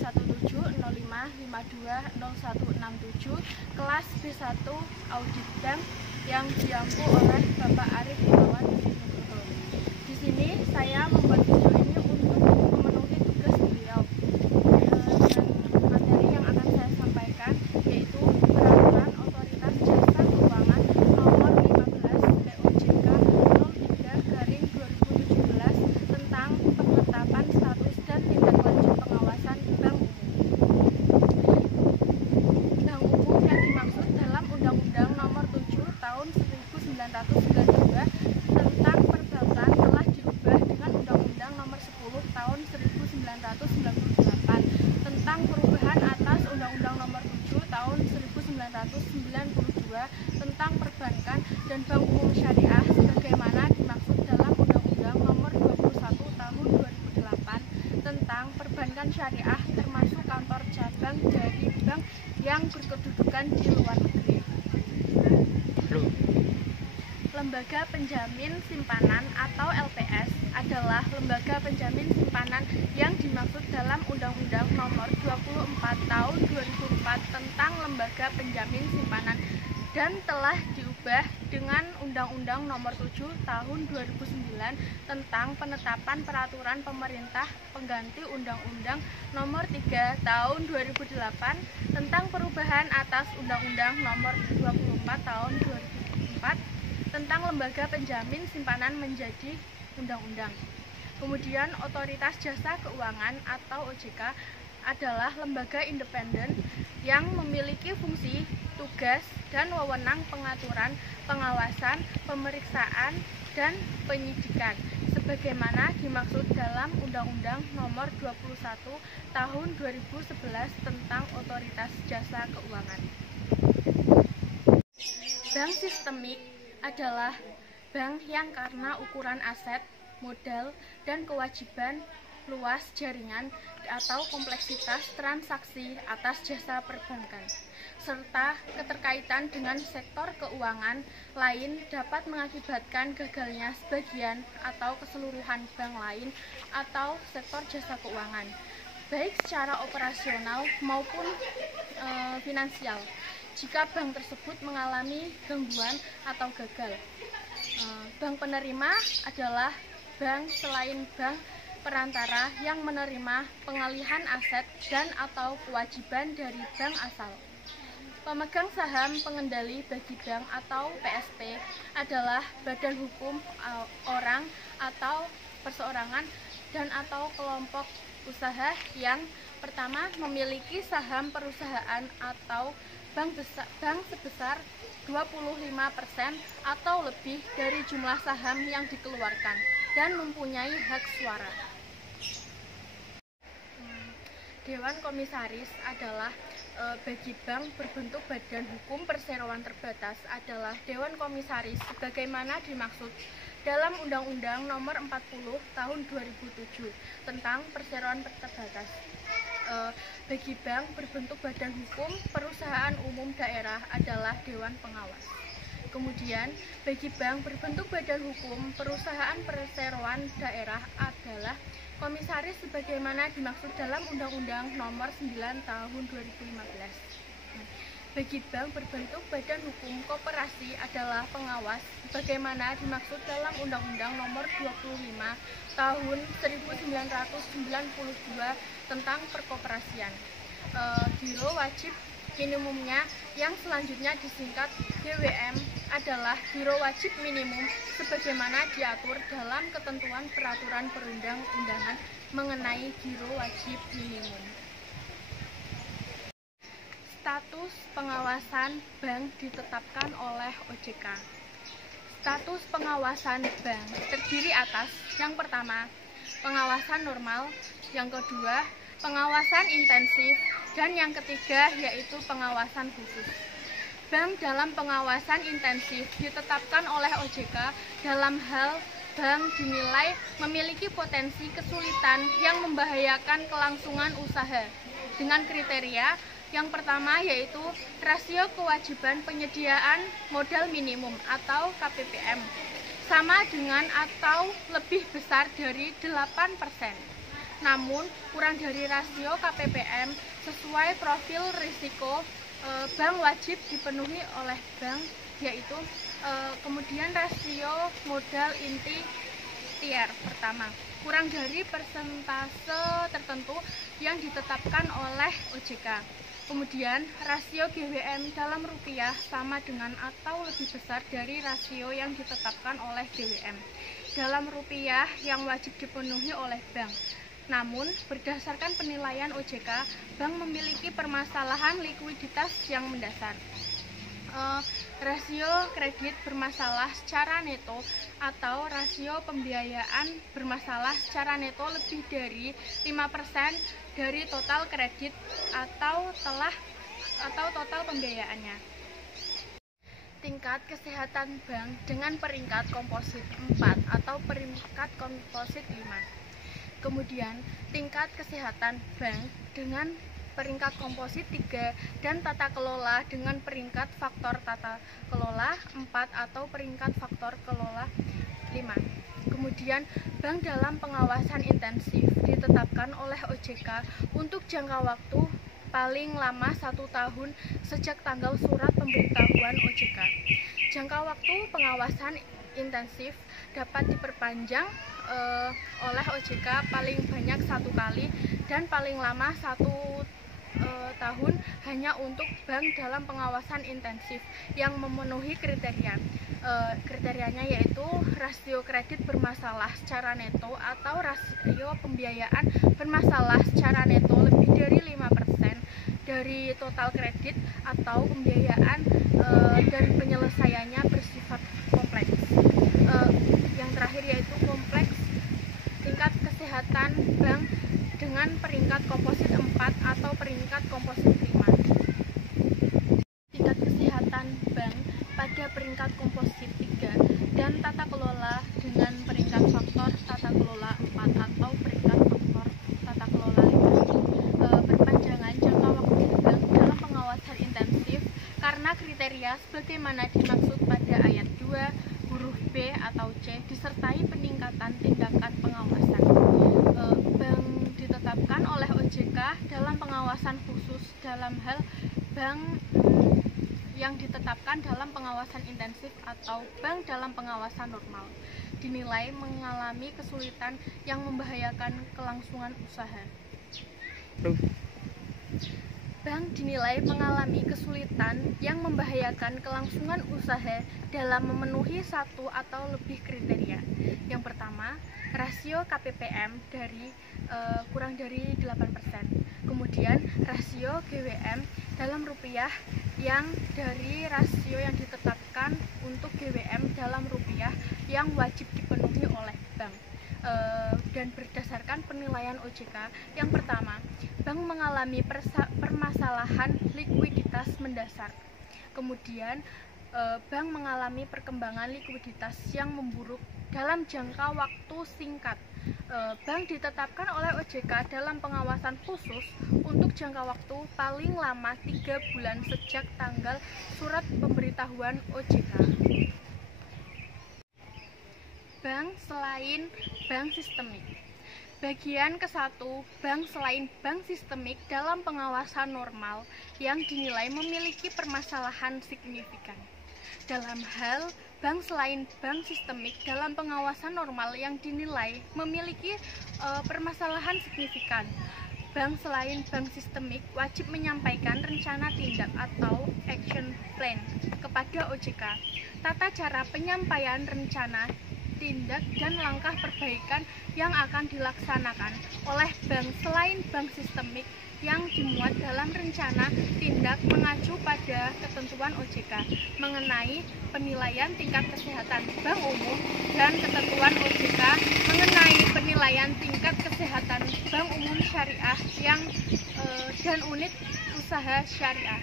1705520167 kelas B1 Audit Bank yang diampu oleh Bapak Arif Gunawan. Di sini saya membuat video ini untuk memenuhi tugas beliau. Dan materi yang akan saya sampaikan yaitu peraturan Otoritas Jasa Keuangan nomor 15 POJK 03/2017 tentang penetapan status dan tindak lanjut pengawasan bank umum. Bank umum yang dimaksud dalam Undang-Undang nomor 7 tahun 1992 tentang perbankan telah diubah dengan Undang-Undang nomor 10 tahun 1998 tentang perubahan atas Undang-Undang nomor 7 tahun 1992 tentang perbankan dan bank umum syariah sebagaimana dimaksud dalam Undang-Undang nomor 21 tahun 2008 tentang perbankan syariah termasuk kantor cabang dari bank yang berkedudukan di luar negeri. Lembaga Penjamin Simpanan atau LPS adalah lembaga penjamin simpanan yang dimaksud dalam Undang-Undang nomor 24 tahun 2004 tentang lembaga penjamin simpanan dan telah diubah dengan Undang-Undang nomor 7 tahun 2009 tentang penetapan peraturan pemerintah pengganti Undang-Undang nomor 3 tahun 2008 tentang perubahan atas Undang-Undang nomor 24 tahun 2004 tentang lembaga penjamin simpanan menjadi undang-undang. Kemudian Otoritas Jasa Keuangan atau OJK adalah lembaga independen yang memiliki fungsi, tugas, dan wewenang pengaturan, pengawasan, pemeriksaan, dan penyidikan sebagaimana dimaksud dalam Undang-Undang nomor 21 tahun 2011 tentang Otoritas Jasa Keuangan. Bank sistemik adalah bank yang karena ukuran aset, modal, dan kewajiban luas jaringan atau kompleksitas transaksi atas jasa perbankan, serta keterkaitan dengan sektor keuangan lain dapat mengakibatkan gagalnya sebagian atau keseluruhan bank lain atau sektor jasa keuangan, baik secara operasional maupun finansial. Jika bank tersebut mengalami gangguan atau gagal, bank penerima adalah bank selain bank perantara yang menerima pengalihan aset dan atau kewajiban dari bank asal. Pemegang saham pengendali bagi bank atau PSP adalah badan hukum orang atau perseorangan dan atau kelompok usaha yang pertama memiliki saham perusahaan atau bank sebesar 25% atau lebih dari jumlah saham yang dikeluarkan dan mempunyai hak suara. Dewan Komisaris adalah bagi bank berbentuk badan hukum perseroan terbatas adalah Dewan Komisaris sebagaimana dimaksud dalam Undang-Undang nomor 40 tahun 2007 tentang perseroan terbatas. Bagi bank berbentuk badan hukum perusahaan umum daerah adalah Dewan Pengawas. Kemudian bagi bank berbentuk badan hukum perusahaan perseroan daerah adalah komisaris sebagaimana dimaksud dalam Undang-Undang nomor 9 tahun 2015. Bagi bank berbentuk badan hukum koperasi adalah pengawas sebagaimana dimaksud dalam Undang-Undang nomor 25 tahun 1992 tentang perkoperasian. Giro wajib minimumnya yang selanjutnya disingkat GWM adalah giro wajib minimum sebagaimana diatur dalam ketentuan peraturan perundang-undangan mengenai giro wajib minimum. Status pengawasan bank ditetapkan oleh OJK. Status pengawasan bank terdiri atas yang pertama, pengawasan normal, yang kedua, pengawasan intensif, dan yang ketiga yaitu pengawasan khusus. Bank dalam pengawasan intensif ditetapkan oleh OJK dalam hal bank dinilai memiliki potensi kesulitan yang membahayakan kelangsungan usaha dengan kriteria yang pertama yaitu rasio kewajiban penyediaan modal minimum atau KPPM sama dengan atau lebih besar dari 8%. namun kurang dari rasio KPPM sesuai profil risiko bank wajib dipenuhi oleh bank, yaitu kemudian rasio modal inti tier pertama kurang dari persentase tertentu yang ditetapkan oleh OJK. Kemudian rasio GWM dalam rupiah sama dengan atau lebih besar dari rasio yang ditetapkan oleh GWM dalam rupiah yang wajib dipenuhi oleh bank. Namun, berdasarkan penilaian OJK, bank memiliki permasalahan likuiditas yang mendasar. Rasio kredit bermasalah secara neto atau rasio pembiayaan bermasalah secara neto lebih dari 5% dari total kredit atau total pembiayaannya. Tingkat kesehatan bank dengan peringkat komposit 4 atau peringkat komposit 5. Kemudian, tingkat kesehatan bank dengan peringkat komposit 3 dan tata kelola dengan peringkat faktor tata kelola 4 atau peringkat faktor kelola 5. Kemudian, bank dalam pengawasan intensif ditetapkan oleh OJK untuk jangka waktu paling lama 1 tahun sejak tanggal surat pemberitahuan OJK. Jangka waktu pengawasan intensif dapat diperpanjang oleh OJK paling banyak 1 kali dan paling lama 1 tahun hanya untuk bank dalam pengawasan intensif yang memenuhi kriteria. Kriterianya yaitu rasio kredit bermasalah secara neto atau rasio pembiayaan bermasalah secara neto lebih dari 5% dari total kredit atau pembiayaan dan penyelesaiannya bersifat kompleks. Yang terakhir yaitu kompleks. Tingkat kesehatan bank dengan peringkat komposit 4 atau peringkat komposit 5. Tingkat kesehatan bank pada peringkat komposit 3 dan tata kelola dengan peringkat faktor tata kelola 4 atau peringkat faktor tata kelola 5. Perpanjangan jangka waktu bank dalam pengawasan intensif karena kriteria sebagaimana dimaksud pada ayat 2 huruf B atau C disertai peningkatan tindakan pengawasan. Bank ditetapkan oleh OJK dalam pengawasan khusus dalam hal bank yang ditetapkan dalam pengawasan intensif atau bank dalam pengawasan normal dinilai mengalami kesulitan yang membahayakan kelangsungan usaha. Bank dinilai mengalami kesulitan yang membahayakan kelangsungan usaha dalam memenuhi 1 atau lebih kriteria. Yang pertama, rasio KPPM kurang dari 8%. Kemudian, rasio GWM dalam rupiah yang dari rasio yang ditetapkan untuk GWM dalam rupiah yang wajib dipenuhi oleh bank. Dan berdasarkan penilaian OJK, yang pertama, bank mengalami permasalahan likuiditas mendasar. Kemudian, bank mengalami perkembangan likuiditas yang memburuk dalam jangka waktu singkat. Bank ditetapkan oleh OJK dalam pengawasan khusus untuk jangka waktu paling lama 3 bulan sejak tanggal surat pemberitahuan OJK. Bank selain bank sistemik. Bagian ke-1, bank selain bank sistemik dalam pengawasan normal yang dinilai memiliki permasalahan signifikan. Dalam hal bank selain bank sistemik dalam pengawasan normal yang dinilai memiliki permasalahan signifikan, bank selain bank sistemik wajib menyampaikan rencana tindak atau action plan kepada OJK. Tata cara penyampaian rencana tindak dan langkah perbaikan yang akan dilaksanakan oleh bank selain bank sistemik yang dimuat dalam rencana tindak mengacu pada ketentuan OJK mengenai penilaian tingkat kesehatan bank umum dan ketentuan OJK mengenai penilaian tingkat kesehatan bank umum syariah dan unit usaha syariah.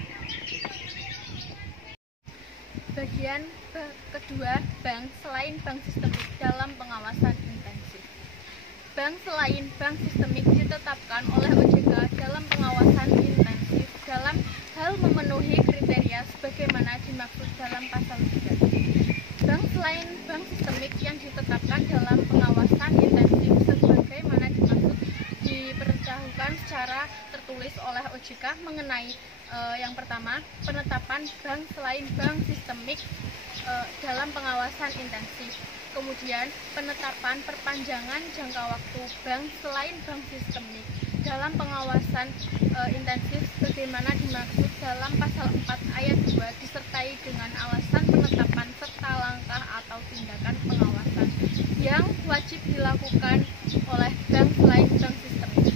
Bagian kedua, bank selain bank sistemik dalam pengawasan intensif. Bank selain bank sistemik ditetapkan oleh OJK dalam pengawasan intensif dalam hal memenuhi kriteria sebagaimana dimaksud dalam pasal 3. Bank selain bank sistemik yang ditetapkan dalam pengawasan intensif sebagaimana dimaksud di tertulis oleh OJK mengenai yang pertama, penetapan bank selain bank sistemik dalam pengawasan intensif. Kemudian penetapan perpanjangan jangka waktu bank selain bank sistemik dalam pengawasan intensif sebagaimana dimaksud dalam pasal 4 ayat 2 disertai dengan alasan penetapan serta langkah atau tindakan pengawasan yang wajib dilakukan oleh bank selain bank sistemik.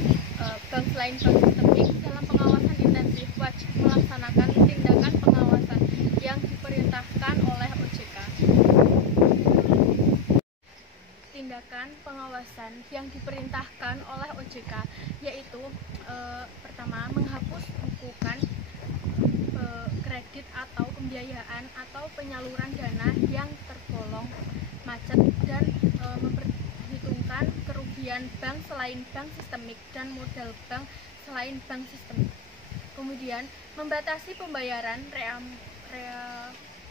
Bank selain bank sistemik dalam pengawasan intensif wajib melaksanakan tindakan pengawasan yang diperintahkan oleh OJK. Tindakan pengawasan yang diperintahkan oleh OJK yaitu pertama, menghapus bukukan kredit atau pembiayaan atau penyaluran dana yang tergolong macet dan memperhitungkan kerugian bank selain bank sistemik dan modal bank selain bank sistemik. Kemudian membatasi pembayaran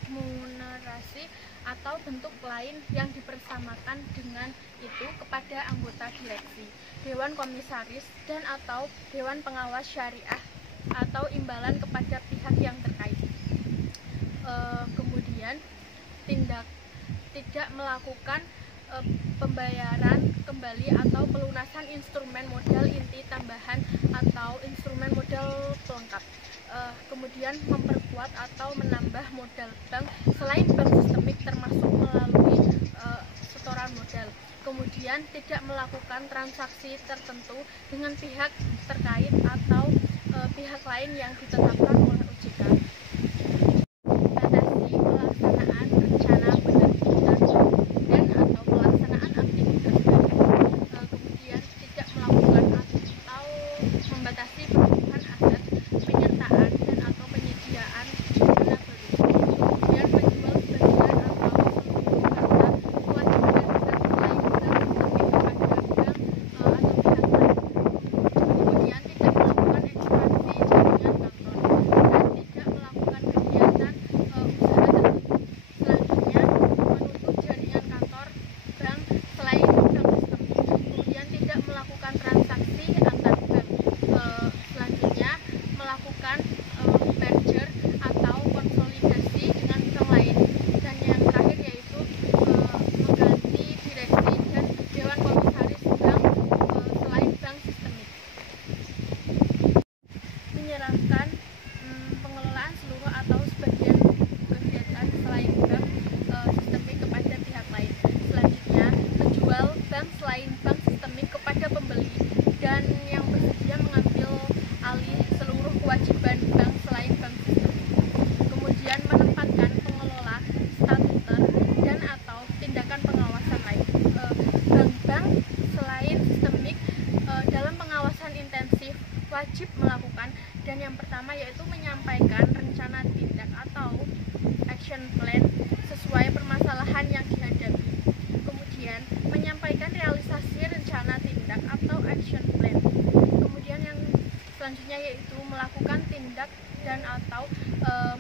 remunerasi atau bentuk lain yang dipersamakan dengan itu kepada anggota direksi, dewan komisaris, dan atau dewan pengawas syariah atau imbalan kepada pihak yang terkait. Kemudian tidak melakukan pembayaran kembali atau pelunasan instrumen modal inti tambahan atau instrumen modal pelengkap. Kemudian memperkuat atau menambah modal bank selain bank sistemik termasuk melalui setoran modal. Kemudian tidak melakukan transaksi tertentu dengan pihak terkait atau pihak lain yang ditetapkan oleh OJK. Batasi pelaksanaan rencana penerbitan dan atau pelaksanaan aktivitas bank. Kemudian tidak melakukan atau membatasi pertumbuhan aset, penyertaan dan atau penyediaan dana baru. Kemudian menjual sebagian atau seluruh harta kewajiban bank selain bank sistemik kepada bank atau pihak lain. Kemudian tidak melakukan ekspansi jaringan kantor dan tidak melakukan kegiatan usaha tertentu. Selanjutnya menutup jaringan kantor bank selain bank sistemik. Kemudian tidak melakukan transaksi antar bank. Selanjutnya melakukan merger atau konsolidasi dengan bank lain. Dan yang terakhir yaitu mengganti direksi dan dewan komisaris bank selain bank sistemik. Menyerahkan pengelolaan seluruh atau sebagian kegiatan selain bank sistemik kepada pihak lain. Selanjutnya menjual bank selain bank sistemik kepada pembeli dan yang bersedia mengambil alih seluruh kewajiban bank selain bank sistemik. Kemudian menempatkan pengelola statuter dan atau tindakan pengawasan lain. Bank-bank selain sistemik dalam pengawasan intensif wajib melakukan, dan yang pertama yaitu menyampaikan rencana tindak atau action plan sesuai permasalahan yang dihadapi. Kemudian menyampaikan realisasi rencana tindak atau action plan. Kemudian yang selanjutnya yaitu melakukan tindak dan atau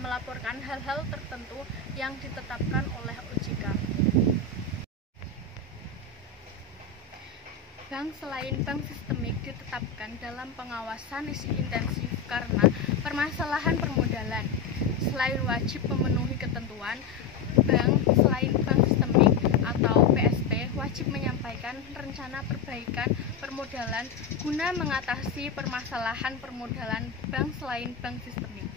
melaporkan hal-hal tertentu yang ditetapkan oleh OJK. Bank selain bank sistemik ditetapkan dalam pengawasan intensif karena permasalahan permodalan. Selain wajib memenuhi ketentuan, bank selain bank sistemik atau PSP wajib menyampaikan rencana perbaikan permodalan guna mengatasi permasalahan permodalan bank selain bank sistemik.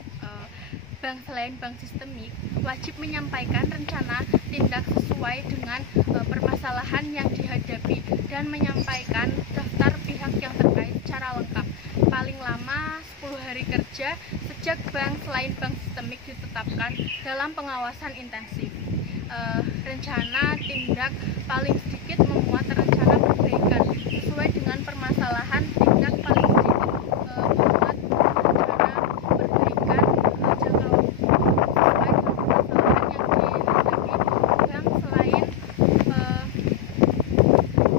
Bank selain bank sistemik wajib menyampaikan rencana tindak sesuai dengan permasalahan yang dihadapi dan menyampaikan daftar pihak yang terkait secara lengkap paling lama 10 hari kerja sejak bank selain bank sistemik ditetapkan dalam pengawasan intensif. Rencana tindak paling sedikit memuat rencana perbaikan sesuai dengan permasalahan tindak paling sedikit memuat rencana perbaikan jangka waktu sesuai dengan permasalahan yang dihadapi bank selain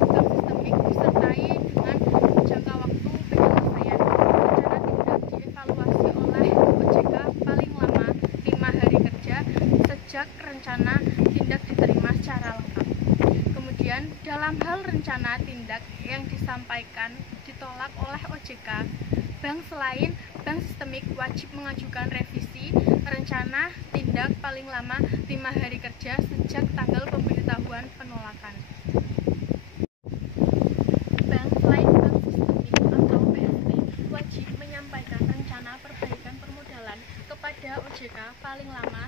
bank sistemik disertai dengan jangka waktu penyelesaian. Rencana tindak dievaluasi oleh OJK paling lama 5 hari kerja sejak rencana tindak diterima secara lengkap. Kemudian dalam hal rencana tindak yang disampaikan ditolak oleh OJK, bank selain bank sistemik wajib mengajukan revisi rencana tindak paling lama 5 hari kerja sejak tanggal pemberitahuan penolakan. Bank selain bank sistemik atau BST wajib menyampaikan rencana perbaikan permodalan kepada OJK paling lama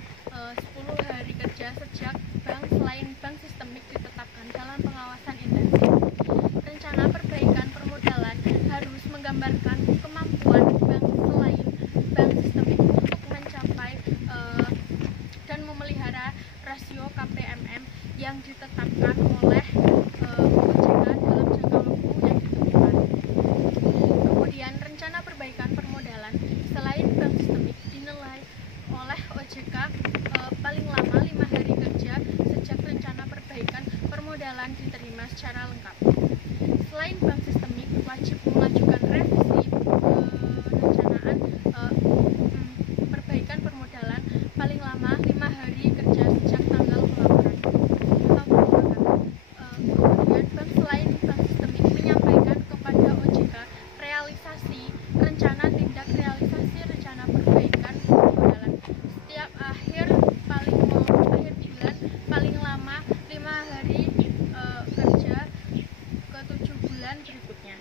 10 hari kerja sejak bank selain bank sistemik ditetapkan dalam pengawasan intensif. Rencana perbaikan permodalan harus menggambarkan kemampuan bank selain bank sistemik untuk mencapai dan memelihara rasio KPMM yang ditetapkan oleh OJK dalam jangka waktu yang ditentukan. Kemudian rencana perbaikan permodalan selain bank sistemik dinilai oleh OJK paling lama 5 hari kerja sejak rencana perbaikan permodalan diterima secara lengkap. Selain bank sistemik wajib mengajukan revisi rencanaan perbaikan permodalan paling lama 5 hari kerja sejak tanggal pelaporan. Kemudian bank selain bank sistemik menyampaikan kepada OJK realisasi rencana tindak realisasi rencana perbaikan permodalan setiap akhir bulan paling lama 5 hari kerja ke 7 bulan berikutnya.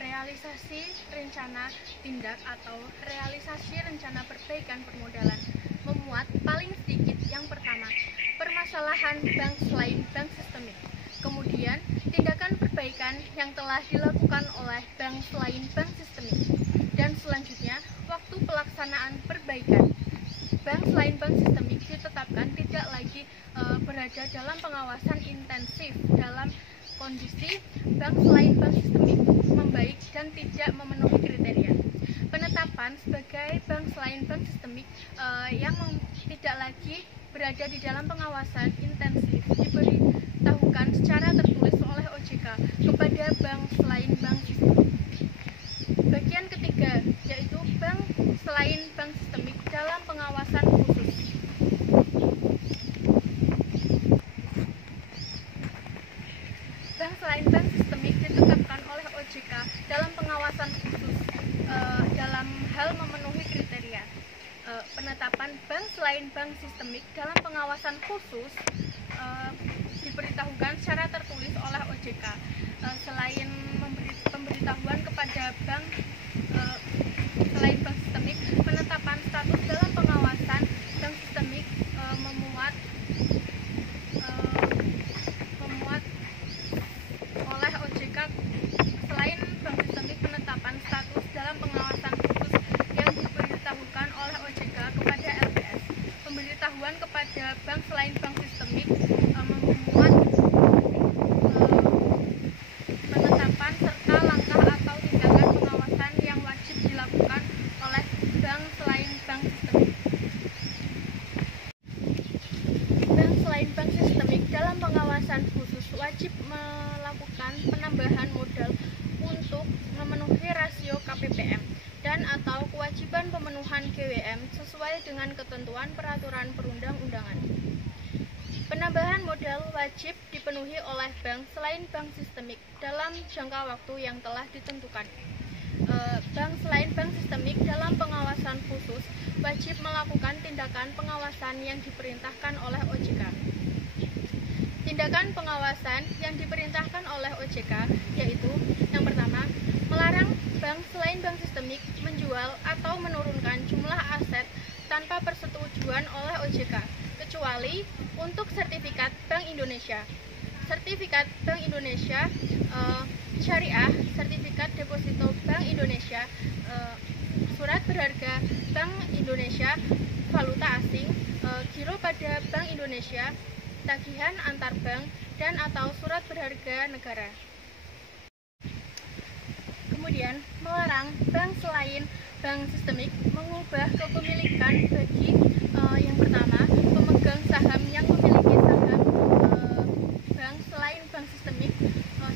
Realisasi rencana tindak atau realisasi rencana perbaikan permodalan memuat paling sedikit yang pertama, permasalahan bank selain bank sistemik. Kemudian, tindakan perbaikan yang telah dilakukan oleh bank selain bank sistemik. Dan selanjutnya, waktu pelaksanaan perbaikan. Bank selain bank sistemik ditetapkan tidak lagi berada dalam pengawasan intensif dalam kondisi bank selain bank sistemik membaik dan tidak memenuhi kriteria. Penetapan sebagai bank selain bank sistemik yang tidak lagi berada di dalam pengawasan intensif diberitahukan secara tertulis oleh OJK kepada bank selain bank sistemik. Bagian ketiga yaitu bank selain bank sistemik dalam pengawasan khusus. Bank selain bank sistemik ditetapkan oleh OJK dalam pengawasan khusus dalam hal memenuhi kriteria. Penetapan bank selain bank sistemik dalam pengawasan khusus diberitahukan secara tertulis oleh OJK. Selain pemberitahuan kepada bank selain bank sistemik, penetapan status dalam pengawasan bank sistemik memuat oleh OJK. Selain bank sistemik, penetapan status dalam pengawasan khusus yang diberitahukan oleh OJK kepada LBS. Pemberitahuan kepada bank selain bank sistemik memuat penetapan serta langkah atau tindakan pengawasan yang wajib dilakukan oleh bank selain bank sistemik. Bank selain bank sistemik dalam pengawasan khusus wajib melakukan penambahan modal untuk memenuhi rasio KPPM dan atau kewajiban pemenuhan GWM sesuai dengan ketentuan peraturan perundang-undangan. Penambahan modal wajib dipenuhi oleh bank selain bank sistemik dalam jangka waktu yang telah ditentukan. Bank selain bank sistemik dalam pengawasan khusus wajib melakukan tindakan pengawasan yang diperintahkan oleh OJK. Tindakan pengawasan yang diperintahkan oleh OJK yaitu yang pertama, melarang bank selain bank sistemik menjual atau menurunkan jumlah aset tanpa persetujuan oleh OJK, kecuali untuk sertifikat Bank Indonesia, sertifikat Bank Indonesia syariah, sertifikat deposito Bank Indonesia, surat berharga Bank Indonesia, valuta asing, giro pada Bank Indonesia, tagihan antar bank, dan atau surat berharga negara. Kemudian, melarang bank selain bank sistemik mengubah kepemilikan bagi yang pertama, pemegang saham yang memiliki saham bank selain bank sistemik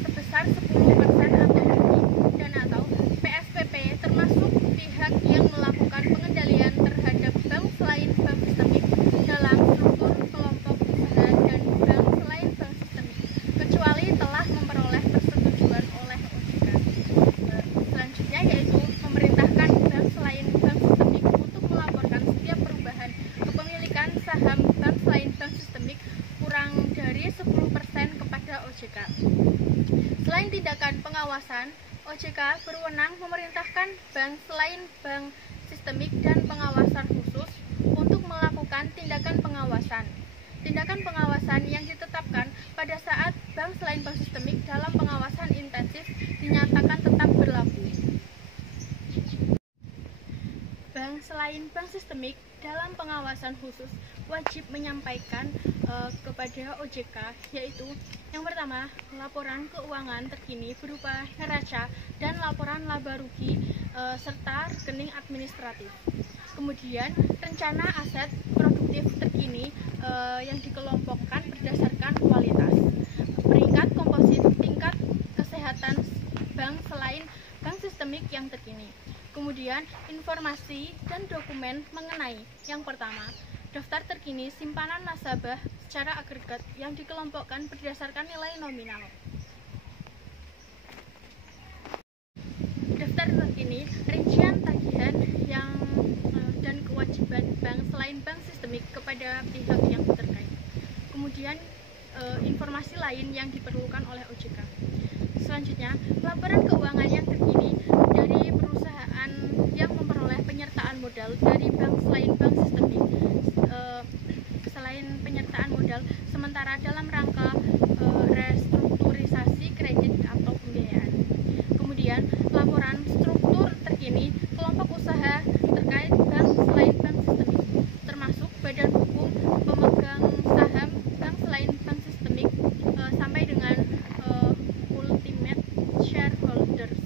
sebesar 10% atau lebih, dan atau PSPP termasuk pihak yang melakukan pengendalian terhadap bank selain bank sistemik dalam struktur kelompok usaha dan bank selain bank sistemik, kecuali telah memperoleh persetujuan oleh OJK berwenang memerintahkan bank selain bank sistemik dan pengawasan khusus untuk melakukan tindakan pengawasan. Tindakan pengawasan yang ditetapkan pada saat bank selain bank sistemik dalam pengawasan intensif dinyatakan tetap berlaku. Bank selain bank sistemik dalam pengawasan khusus wajib menyampaikan kepada OJK, yaitu yang pertama, laporan keuangan terkini berupa neraca dan laporan laba rugi serta rekening administratif. Kemudian, rencana aset produktif terkini yang dikelompokkan berdasarkan kualitas, peringkat komposit tingkat kesehatan bank selain bank sistemik yang terkini. Kemudian, informasi dan dokumen mengenai yang pertama, daftar terkini simpanan nasabah secara agregat yang dikelompokkan berdasarkan nilai nominal. Daftar terkini rincian tagihan yang dan kewajiban bank selain bank sistemik kepada pihak yang terkait. Kemudian, informasi lain yang diperlukan oleh OJK. Selanjutnya, laporan keuangan yang terkini dari perusahaan yang memperoleh penyertaan modal dari bank selain bank sistemik selain penyertaan modal sementara dalam rangka restrukturisasi kredit atau pembiayaan. Kemudian, laporan struktur terkini kelompok usaha terkait bank selain bank sistemik, termasuk badan hukum pemegang saham bank selain bank sistemik sampai dengan ultimate shareholders.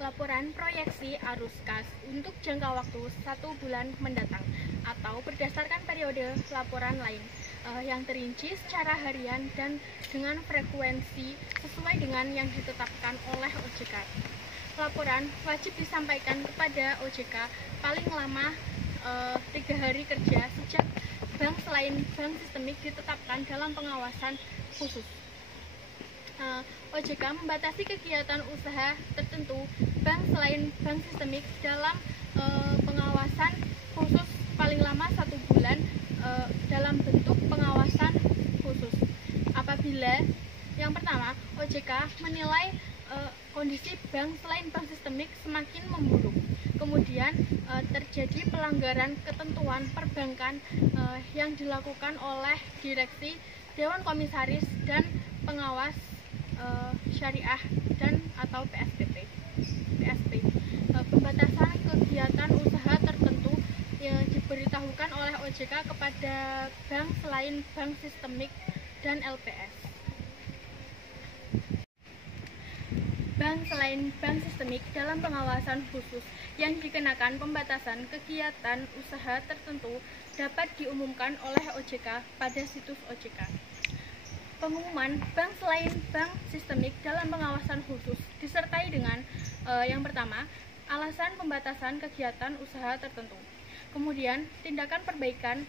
Laporan proyeksi arus kas untuk jangka waktu 1 bulan mendatang atau berdasarkan periode laporan lain yang terinci secara harian dan dengan frekuensi sesuai dengan yang ditetapkan oleh OJK. Laporan wajib disampaikan kepada OJK paling lama 3 hari kerja sejak bank selain bank sistemik ditetapkan dalam pengawasan khusus. OJK membatasi kegiatan usaha tertentu bank selain bank sistemik dalam pengawasan khusus paling lama 1 bulan dalam bentuk pengawasan khusus. Apabila yang pertama, OJK menilai kondisi bank selain bank sistemik semakin memburuk, kemudian terjadi pelanggaran ketentuan perbankan yang dilakukan oleh direksi, dewan komisaris, dan pengawas syariah dan atau PSP. Pembatasan kegiatan usaha tertentu diberitahukan oleh OJK kepada bank selain bank sistemik dan LPS. Bank selain bank sistemik dalam pengawasan khusus yang dikenakan pembatasan kegiatan usaha tertentu dapat diumumkan oleh OJK pada situs OJK. Pengumuman bank selain bank sistemik dalam pengawasan khusus disertai dengan yang pertama, alasan pembatasan kegiatan usaha tertentu. Kemudian, tindakan perbaikan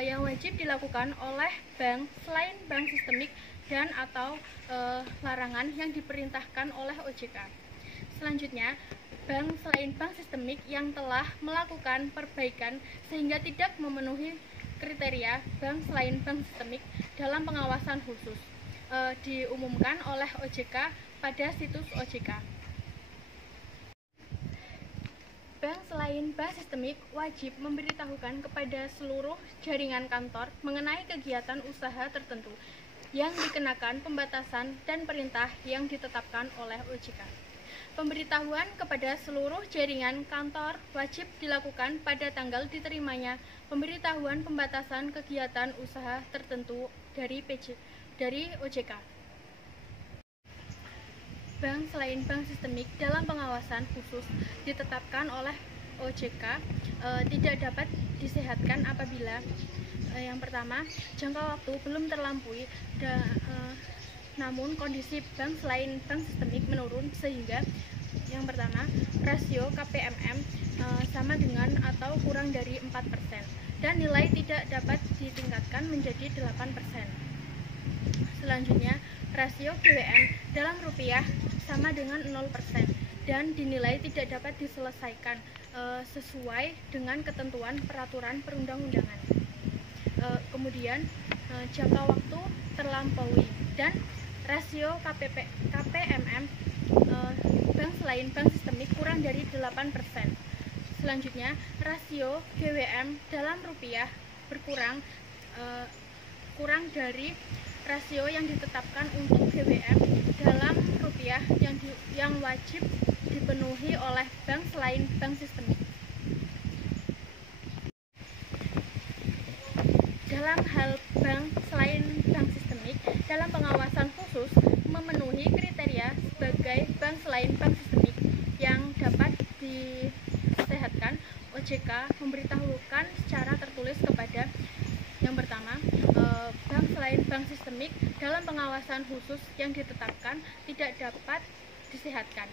yang wajib dilakukan oleh bank selain bank sistemik dan atau larangan yang diperintahkan oleh OJK. Selanjutnya, bank selain bank sistemik yang telah melakukan perbaikan sehingga tidak memenuhi kriteria bank selain bank sistemik dalam pengawasan khusus diumumkan oleh OJK pada situs OJK. Bank selain bank sistemik wajib memberitahukan kepada seluruh jaringan kantor mengenai kegiatan usaha tertentu yang dikenakan pembatasan dan perintah yang ditetapkan oleh OJK. Pemberitahuan kepada seluruh jaringan kantor wajib dilakukan pada tanggal diterimanya pemberitahuan pembatasan kegiatan usaha tertentu dari OJK. Bank selain bank sistemik dalam pengawasan khusus ditetapkan oleh OJK tidak dapat disehatkan apabila yang pertama, jangka waktu belum terlampaui namun kondisi bank selain bank sistemik menurun sehingga yang pertama, rasio KPMM sama dengan atau kurang dari 4% dan nilai tidak dapat ditingkatkan menjadi 8%. Selanjutnya, rasio GWM dalam rupiah sama dengan 0% dan dinilai tidak dapat diselesaikan sesuai dengan ketentuan peraturan perundang-undangan. Kemudian jangka waktu terlampaui dan rasio KPMM selain bank sistemik kurang dari 8%. Selanjutnya, rasio GWM dalam rupiah berkurang kurang dari rasio yang ditetapkan untuk GWM dalam rupiah yang wajib dipenuhi oleh bank selain bank sistemik. Dalam hal bank selain bank sistemik, dalam pengawasan khusus memenuhi kriteria sebagai bank selain bank sistemik yang dapat disehatkan, OJK memberitahukan secara tertulis kepada yang pertama, bank selain bank sistemik dalam pengawasan khusus yang ditetapkan tidak dapat disehatkan,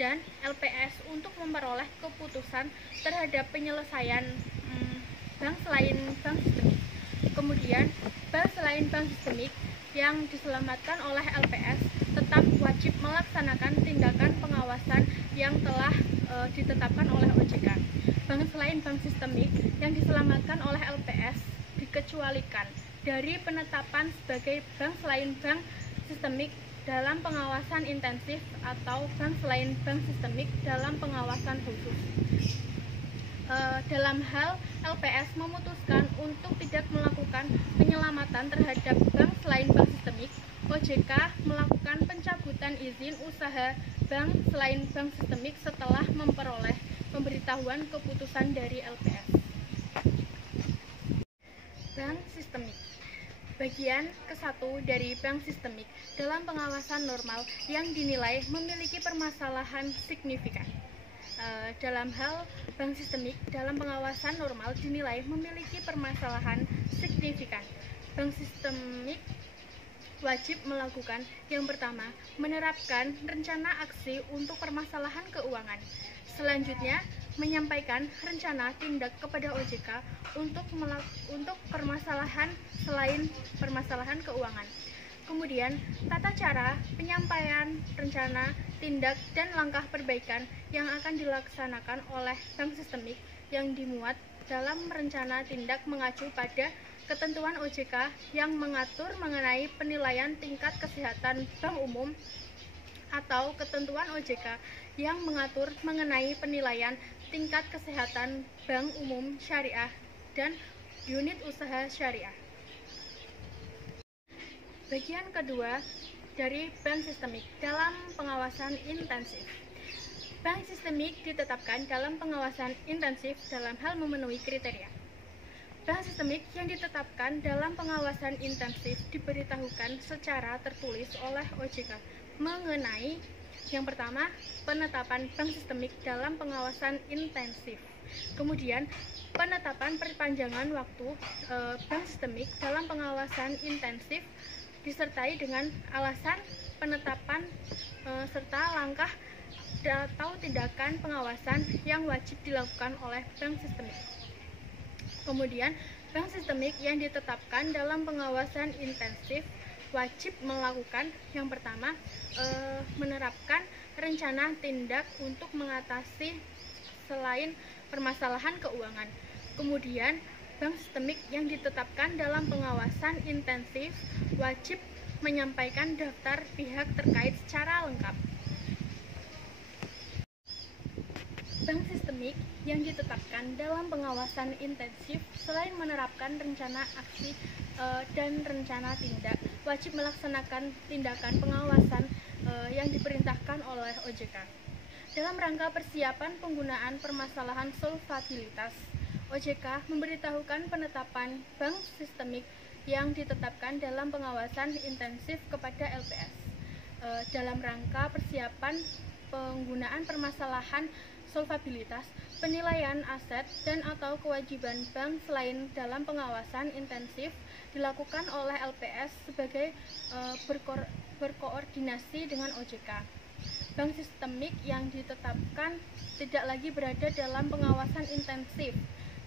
dan LPS untuk memperoleh keputusan terhadap penyelesaian bank selain bank sistemik. Kemudian, bank selain bank sistemik yang diselamatkan oleh LPS tetap wajib melaksanakan tindakan pengawasan yang telah ditetapkan oleh OJK. Bank selain bank sistemik yang diselamatkan oleh LPS dikecualikan dari penetapan sebagai bank selain bank sistemik dalam pengawasan intensif atau bank selain bank sistemik dalam pengawasan khusus. Dalam hal LPS memutuskan untuk tidak melakukan penyelamatan terhadap bank selain bank sistemik, OJK melakukan pencabutan izin usaha bank selain bank sistemik setelah memperoleh pemberitahuan keputusan dari LPS. Bank sistemik. Bagian ke-1 dari bank sistemik dalam pengawasan normal yang dinilai memiliki permasalahan signifikan. Dalam hal bank sistemik dalam pengawasan normal dinilai memiliki permasalahan signifikan. Bank sistemik wajib melakukan yang pertama, menerapkan rencana aksi untuk permasalahan keuangan. Selanjutnya, menyampaikan rencana tindak kepada OJK untuk permasalahan selain permasalahan keuangan. Kemudian, tata cara penyampaian rencana tindak dan langkah perbaikan yang akan dilaksanakan oleh bank sistemik yang dimuat dalam rencana tindak mengacu pada ketentuan OJK yang mengatur mengenai penilaian tingkat kesehatan bank umum atau ketentuan OJK yang mengatur mengenai penilaian tingkat kesehatan bank umum syariah dan unit usaha syariah. Bagian kedua dari bank sistemik dalam pengawasan intensif. Bank sistemik ditetapkan dalam pengawasan intensif dalam hal memenuhi kriteria. Bank sistemik yang ditetapkan dalam pengawasan intensif diberitahukan secara tertulis oleh OJK mengenai yang pertama, penetapan bank sistemik dalam pengawasan intensif. Kemudian, penetapan perpanjangan waktu bank sistemik dalam pengawasan intensif disertai dengan alasan penetapan serta langkah atau tindakan pengawasan yang wajib dilakukan oleh bank sistemik. Kemudian, bank sistemik yang ditetapkan dalam pengawasan intensif wajib melakukan yang pertama, menerapkan rencana tindak untuk mengatasi selain permasalahan keuangan. Kemudian, bank sistemik yang ditetapkan dalam pengawasan intensif wajib menyampaikan daftar pihak terkait secara lengkap. Bank sistemik yang ditetapkan dalam pengawasan intensif selain menerapkan rencana aksi dan rencana tindak, wajib melaksanakan tindakan pengawasan yang diperintahkan oleh OJK. Dalam rangka persiapan penggunaan permasalahan solvabilitas, OJK memberitahukan penetapan bank sistemik yang ditetapkan dalam pengawasan intensif kepada LPS. Dalam rangka persiapan penggunaan permasalahan solvabilitas, penilaian aset dan atau kewajiban bank selain dalam pengawasan intensif dilakukan oleh LPS sebagai berkoordinasi dengan OJK. Bank sistemik yang ditetapkan tidak lagi berada dalam pengawasan intensif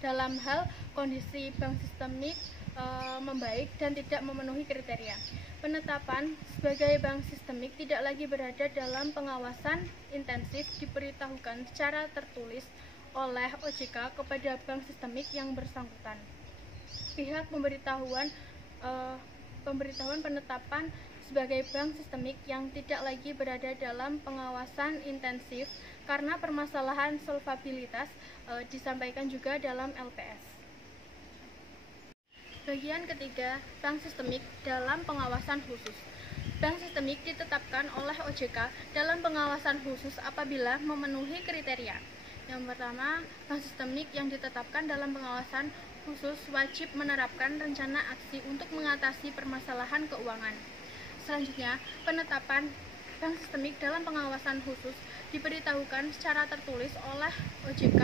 dalam hal kondisi bank sistemik membaik dan tidak memenuhi kriteria. Penetapan sebagai bank sistemik tidak lagi berada dalam pengawasan intensif diberitahukan secara tertulis oleh OJK kepada bank sistemik yang bersangkutan. Pihak pemberitahuan penetapan sebagai bank sistemik yang tidak lagi berada dalam pengawasan intensif karena permasalahan solvabilitas disampaikan juga dalam LPS. Bagian ketiga, bank sistemik dalam pengawasan khusus. Bank sistemik ditetapkan oleh OJK dalam pengawasan khusus apabila memenuhi kriteria. Yang pertama, bank sistemik yang ditetapkan dalam pengawasan khusus wajib menerapkan rencana aksi untuk mengatasi permasalahan keuangan. Selanjutnya, penetapan bank sistemik dalam pengawasan khusus diberitahukan secara tertulis oleh OJK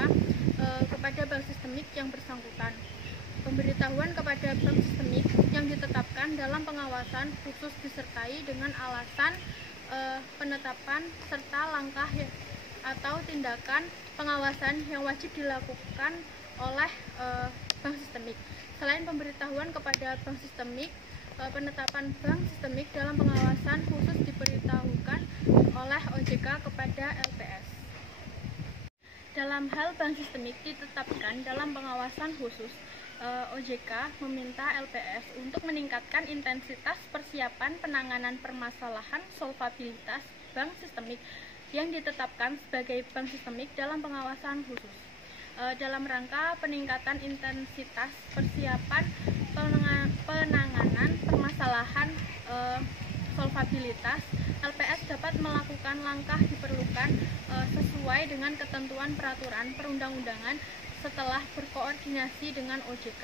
kepada bank sistemik yang bersangkutan. Pemberitahuan kepada bank sistemik yang ditetapkan dalam pengawasan khusus disertai dengan alasan penetapan serta langkah atau tindakan pengawasan yang wajib dilakukan oleh bank sistemik. Selain pemberitahuan kepada bank sistemik, penetapan bank sistemik dalam pengawasan khusus diberitahukan oleh OJK kepada LPS. Dalam hal bank sistemik ditetapkan dalam pengawasan khusus, OJK meminta LPS untuk meningkatkan intensitas persiapan penanganan permasalahan solvabilitas bank sistemik yang ditetapkan sebagai bank sistemik dalam pengawasan khusus. Dalam rangka peningkatan intensitas persiapan penanganan permasalahan solvabilitas, LPS dapat melakukan langkah diperlukan sesuai dengan ketentuan peraturan perundang-undangan setelah berkoordinasi dengan OJK.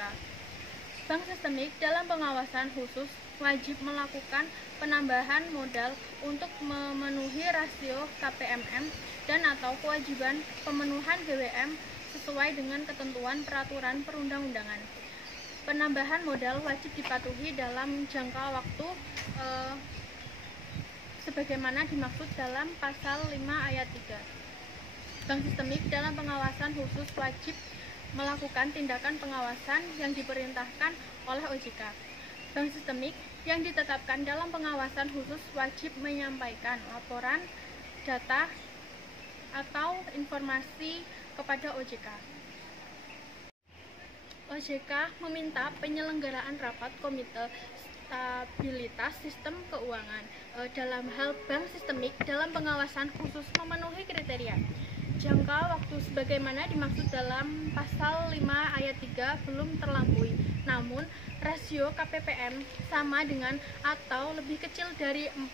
Bank sistemik dalam pengawasan khusus wajib melakukan penambahan modal untuk memenuhi rasio KPMM dan atau kewajiban pemenuhan GWM sesuai dengan ketentuan peraturan perundang-undangan. Penambahan modal wajib dipatuhi dalam jangka waktu sebagaimana dimaksud dalam pasal 5 ayat 3. Bank sistemik dalam pengawasan khusus wajib melakukan tindakan pengawasan yang diperintahkan oleh OJK. Bank sistemik yang ditetapkan dalam pengawasan khusus wajib menyampaikan laporan, data, atau informasi kepada OJK. OJK meminta penyelenggaraan rapat Komite Stabilitas Sistem Keuangan dalam hal bank sistemik dalam pengawasan khusus memenuhi kriteria. Jangka waktu sebagaimana dimaksud dalam pasal 5 ayat 3 belum terlampaui, namun rasio KPPM sama dengan atau lebih kecil dari 4%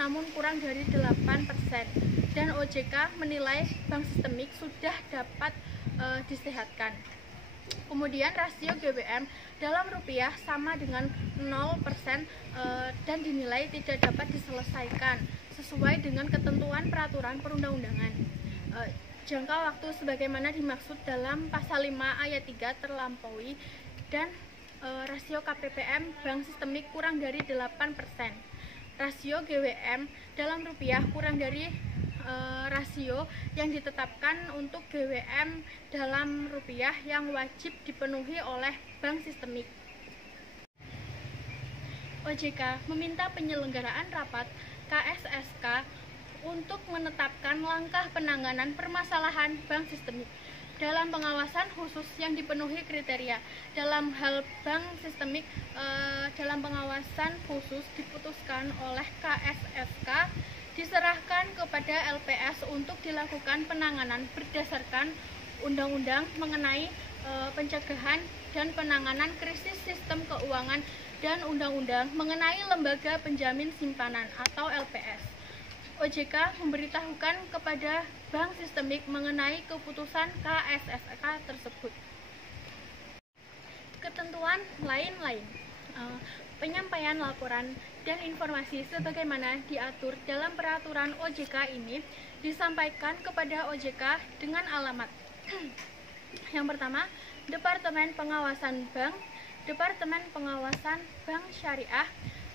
namun kurang dari 8%, dan OJK menilai bank sistemik sudah dapat disehatkan. Kemudian rasio GWM dalam rupiah sama dengan 0% dan dinilai tidak dapat diselesaikan sesuai dengan ketentuan peraturan perundang-undangan. Jangka waktu sebagaimana dimaksud dalam pasal 5 ayat 3 terlampaui, dan rasio KPPM bank sistemik kurang dari 8%. Rasio GWM dalam rupiah kurang dari rasio yang ditetapkan untuk GWM dalam rupiah yang wajib dipenuhi oleh bank sistemik. OJK meminta penyelenggaraan rapat KSSK untuk menetapkan langkah penanganan permasalahan bank sistemik dalam pengawasan khusus yang dipenuhi kriteria. Dalam hal bank sistemik dalam pengawasan khusus diputuskan oleh KSSK diserahkan kepada LPS untuk dilakukan penanganan berdasarkan Undang-Undang mengenai pencegahan dan penanganan krisis sistem keuangan dan Undang-Undang mengenai lembaga penjamin simpanan atau LPS. OJK memberitahukan kepada bank sistemik mengenai keputusan KSSK tersebut. Ketentuan lain-lain, penyampaian laporan dan informasi sebagaimana diatur dalam peraturan OJK ini disampaikan kepada OJK dengan alamat yang pertama, Departemen Pengawasan Bank, Departemen Pengawasan Bank Syariah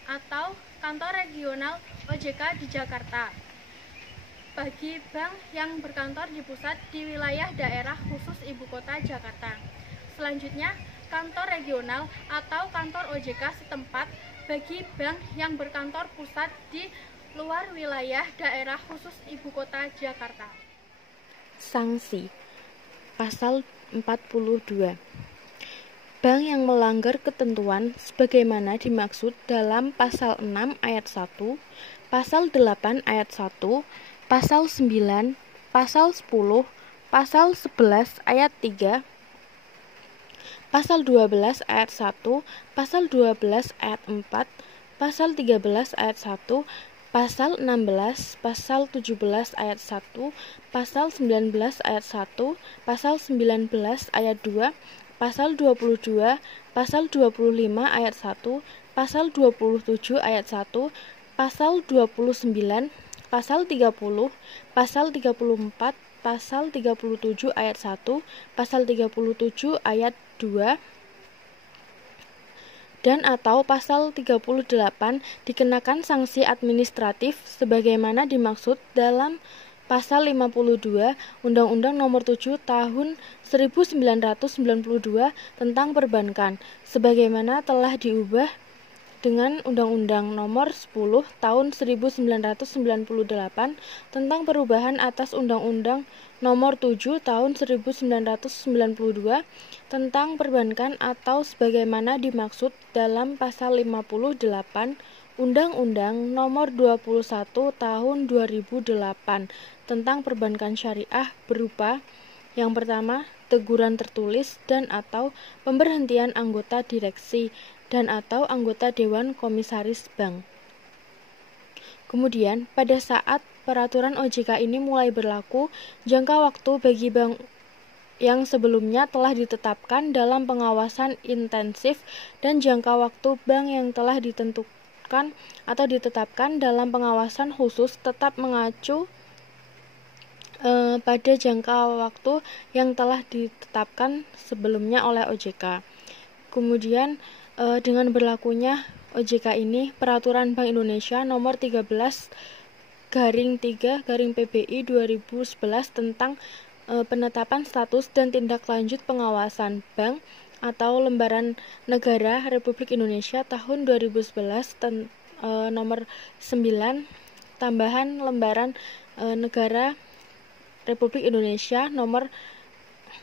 atau Kantor Regional OJK di Jakarta bagi bank yang berkantor di pusat di wilayah daerah khusus Ibu Kota Jakarta. Selanjutnya, kantor regional atau kantor OJK setempat bagi bank yang berkantor pusat di luar wilayah daerah khusus Ibu Kota Jakarta. Sanksi Pasal 42. bank yang melanggar ketentuan sebagaimana dimaksud dalam pasal 6 ayat 1, pasal 8 ayat 1, pasal 9, pasal 10, pasal 11 ayat 3, pasal 12 ayat 1, pasal 12 ayat 4, pasal 13 ayat 1, pasal 16, pasal 17 ayat 1, pasal 19 ayat 1, pasal 19 ayat 2, pasal 22, pasal 25 ayat 1, pasal 27 ayat 1, pasal 29, pasal 30, pasal 34, pasal 37 ayat 1, pasal 37 ayat 2, dan atau pasal 38 dikenakan sanksi administratif sebagaimana dimaksud dalam pasal 52 Undang-Undang Nomor 7 Tahun 1992 tentang Perbankan sebagaimana telah diubah dengan Undang-Undang Nomor 10 Tahun 1998 tentang perubahan atas Undang-Undang Nomor 7 Tahun 1992 tentang Perbankan atau sebagaimana dimaksud dalam pasal 58 Undang-Undang Nomor 21 Tahun 2008 tentang Perbankan Syariah berupa yang pertama, teguran tertulis dan atau pemberhentian anggota direksi dan atau anggota Dewan Komisaris Bank. Kemudian, pada saat peraturan OJK ini mulai berlaku, jangka waktu bagi bank yang sebelumnya telah ditetapkan dalam pengawasan intensif dan jangka waktu bank yang telah ditentukan atau ditetapkan dalam pengawasan khusus tetap mengacu pada jangka waktu yang telah ditetapkan sebelumnya oleh OJK. Kemudian dengan berlakunya OJK ini, Peraturan Bank Indonesia Nomor 13/3/PBI 2011 tentang penetapan status dan tindak lanjut pengawasan bank atau lembaran negara Republik Indonesia tahun 2011 nomor 9 tambahan lembaran negara Republik Indonesia nomor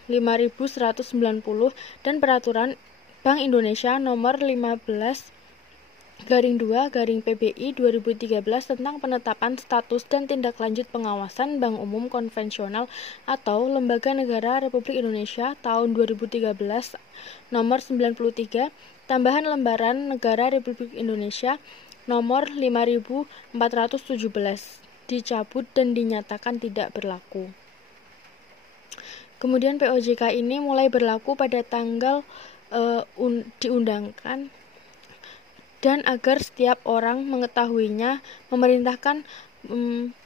5190 dan Peraturan Bank Indonesia nomor 15/2/PBI 2013 tentang penetapan status dan tindak lanjut pengawasan bank umum konvensional atau lembaga negara Republik Indonesia tahun 2013 nomor 93 tambahan lembaran negara Republik Indonesia nomor 5417 dicabut dan dinyatakan tidak berlaku. Kemudian POJK ini mulai berlaku pada tanggal diundangkan dan agar setiap orang mengetahuinya memerintahkan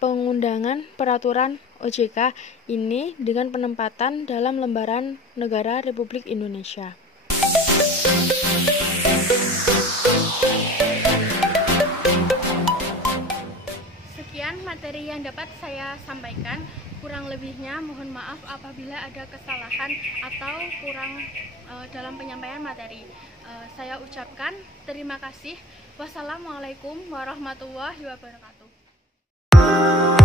pengundangan peraturan OJK ini dengan penempatan dalam lembaran negara Republik Indonesia. Sekian materi yang dapat saya sampaikan. Kurang lebihnya mohon maaf apabila ada kesalahan atau kurang dalam penyampaian materi. Saya ucapkan terima kasih. Wassalamualaikum warahmatullahi wabarakatuh.